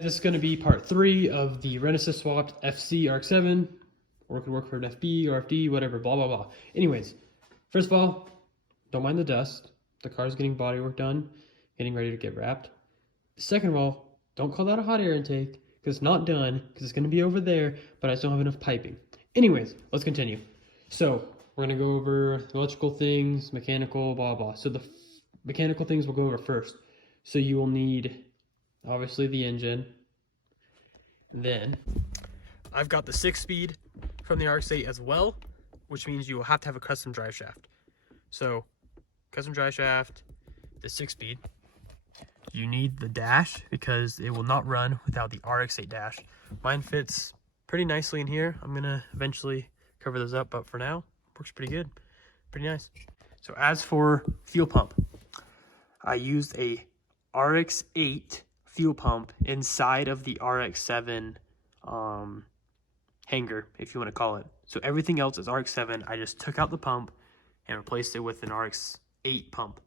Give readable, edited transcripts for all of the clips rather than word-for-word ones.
This is going to be part 3 of the Renesis swapped FC Rx7, or it could work for an FB or FD, whatever, blah, blah, blah. Anyways, first of all, don't mind the dust. The car's getting bodywork done, getting ready to get wrapped. Second of all, don't call that a hot air intake, because it's not done, because it's going to be over there, but I still don't have enough piping. Anyways, let's continue. So, we're going to go over electrical things, mechanical, blah, blah. So the mechanical things we'll go over first. So you will need, obviously, the engine. Then, I've got the 6-speed from the Rx8 as well, which means you will have to have a custom drive shaft. So, custom drive shaft, the 6-speed. You need the dash because it will not run without the Rx8 dash. Mine fits pretty nicely in here. I'm gonna eventually cover those up, but for now, works pretty good, pretty nice. So as for fuel pump, I used a Rx8 fuel pump inside of the Rx7 hanger, if you want to call it. So everything else is Rx7. I just took out the pump and replaced it with an Rx8 pump.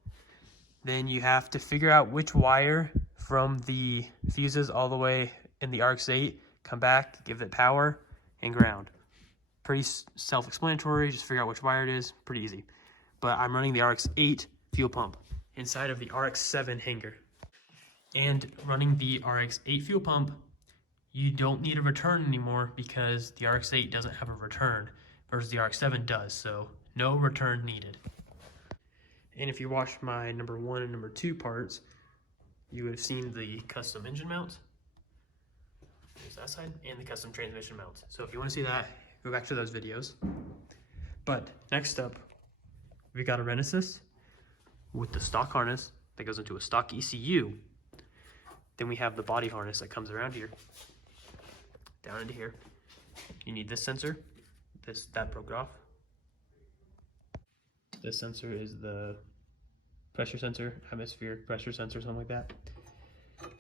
Then you have to figure out which wire from the fuses all the way in the Rx8 come back, give it power, and ground. Pretty self-explanatory, just figure out which wire it is, pretty easy. But I'm running the Rx8 fuel pump inside of the Rx7 hanger. And running the Rx8 fuel pump, you don't need a return anymore because the Rx8 doesn't have a return versus the Rx7 does, so no return needed. And if you watched my number 1 and number 2 parts, you would have seen the custom engine mounts. There's that side, and the custom transmission mounts. So if you want to see that, go back to those videos. But next up, we got a Renesis with the stock harness that goes into a stock ECU. Then we have the body harness that comes around here, down into here. You need this sensor. That broke off. This sensor is the pressure sensor, atmospheric pressure sensor, something like that.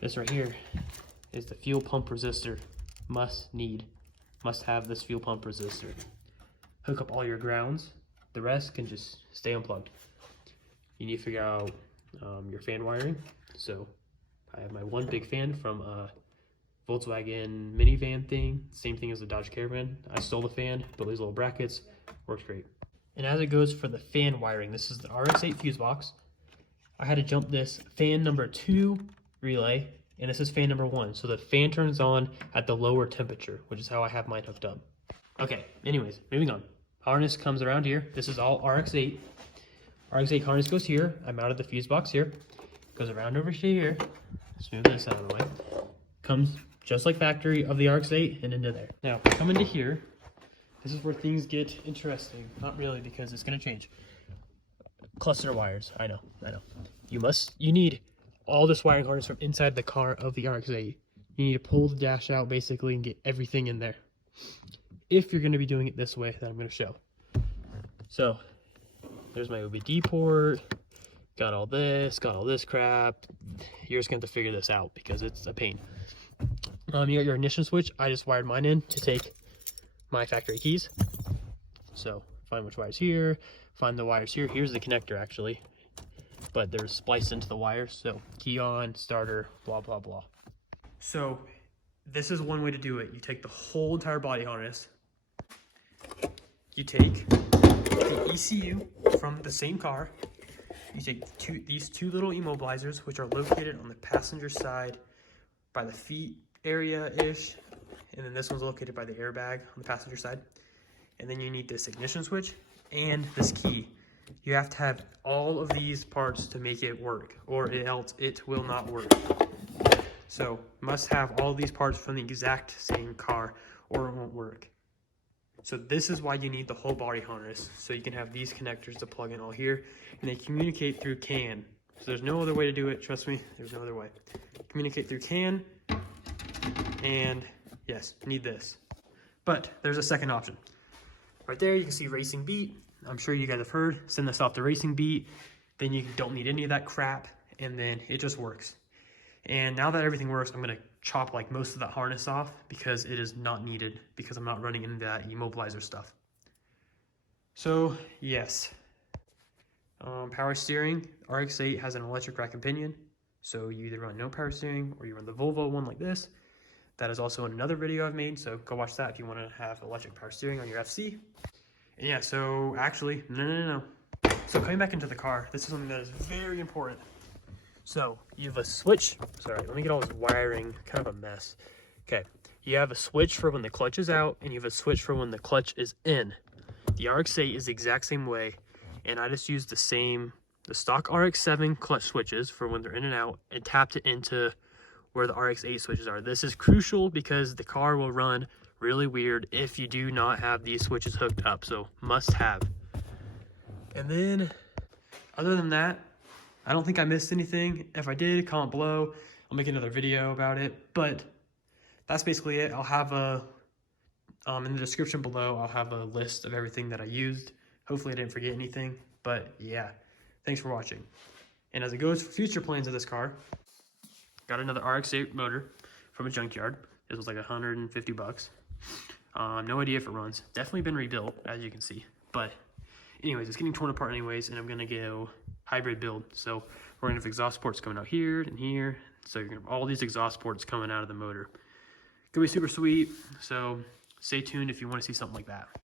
This right here is the fuel pump resistor. Must have this fuel pump resistor. Hook up all your grounds. The rest can just stay unplugged. You need to figure out your fan wiring. So I have my one big fan from a Volkswagen minivan thing. Same thing as the Dodge Caravan. I stole the fan, built these little brackets. Works great. And as it goes for the fan wiring, this is the Rx8 fuse box. I had to jump this fan number 2 relay, and this is fan number 1. So the fan turns on at the lower temperature, which is how I have mine hooked up. Okay, anyways, moving on. Harness comes around here. This is all Rx8. Rx8 harness goes here. I mounted the fuse box here. Goes around over to here. Smooth this out of the way. Comes just like factory of the Rx8 and into there. Now, come into here. This is where things get interesting. Not really, because it's going to change. Cluster wires. I know. You need all this wiring harness from inside the car of the Rx8. You need to pull the dash out, basically, and get everything in there. If you're going to be doing it this way that I'm going to show. So, there's my OBD port. Got all this crap. You're just going to have to figure this out, because it's a pain. You got your ignition switch. I just wired mine in to take my factory keys. So find which wires here, find the wires here. Here's the connector actually, but they're spliced into the wires. So key on, starter, blah, blah, blah. So this is one way to do it. You take the whole entire body harness. You take the ECU from the same car. You take these two little immobilizers, which are located on the passenger side by the feet area-ish. And then this one's located by the airbag on the passenger side. And then you need this ignition switch and this key. You have to have all of these parts to make it work, or else it will not work. So must have all these parts from the exact same car or it won't work. So this is why you need the whole body harness. So you can have these connectors to plug in all here, and they communicate through CAN. So there's no other way to do it, trust me, there's no other way. Communicate through CAN, and yes, need this. But there's a second option. Right there, you can see Racing Beat. I'm sure you guys have heard. Send this off to Racing Beat. Then you don't need any of that crap, and then it just works. And now that everything works, I'm gonna chop like most of the harness off because it is not needed, because I'm not running into that immobilizer stuff. So yes, power steering. Rx8 has an electric rack and pinion. So you either run no power steering or you run the Volvo one like this. That is also in another video I've made, so go watch that if you want to have electric power steering on your FC. And yeah, so actually, no. So coming back into the car, this is something that is very important. So you have a switch. Sorry, let me get all this wiring, kind of a mess. Okay, you have a switch for when the clutch is out, and you have a switch for when the clutch is in. The Rx8 is the exact same way, and I just used the stock Rx7 clutch switches for when they're in and out, and tapped it into where the Rx8 switches are. This is crucial because the car will run really weird if you do not have these switches hooked up, so must have. And then, other than that, I don't think I missed anything. If I did, comment below. I'll make another video about it, but that's basically it. I'll have in the description below, I'll have a list of everything that I used. Hopefully I didn't forget anything, but yeah, thanks for watching. And as it goes for future plans of this car, got another Rx8 motor from a junkyard. This was like 150 bucks. No idea if it runs. Definitely been rebuilt, as you can see. But anyways, it's getting torn apart anyways, and I'm gonna go hybrid build. So we're gonna have exhaust ports coming out here and here. So you're gonna have all these exhaust ports coming out of the motor. Gonna be super sweet. So stay tuned if you want to see something like that.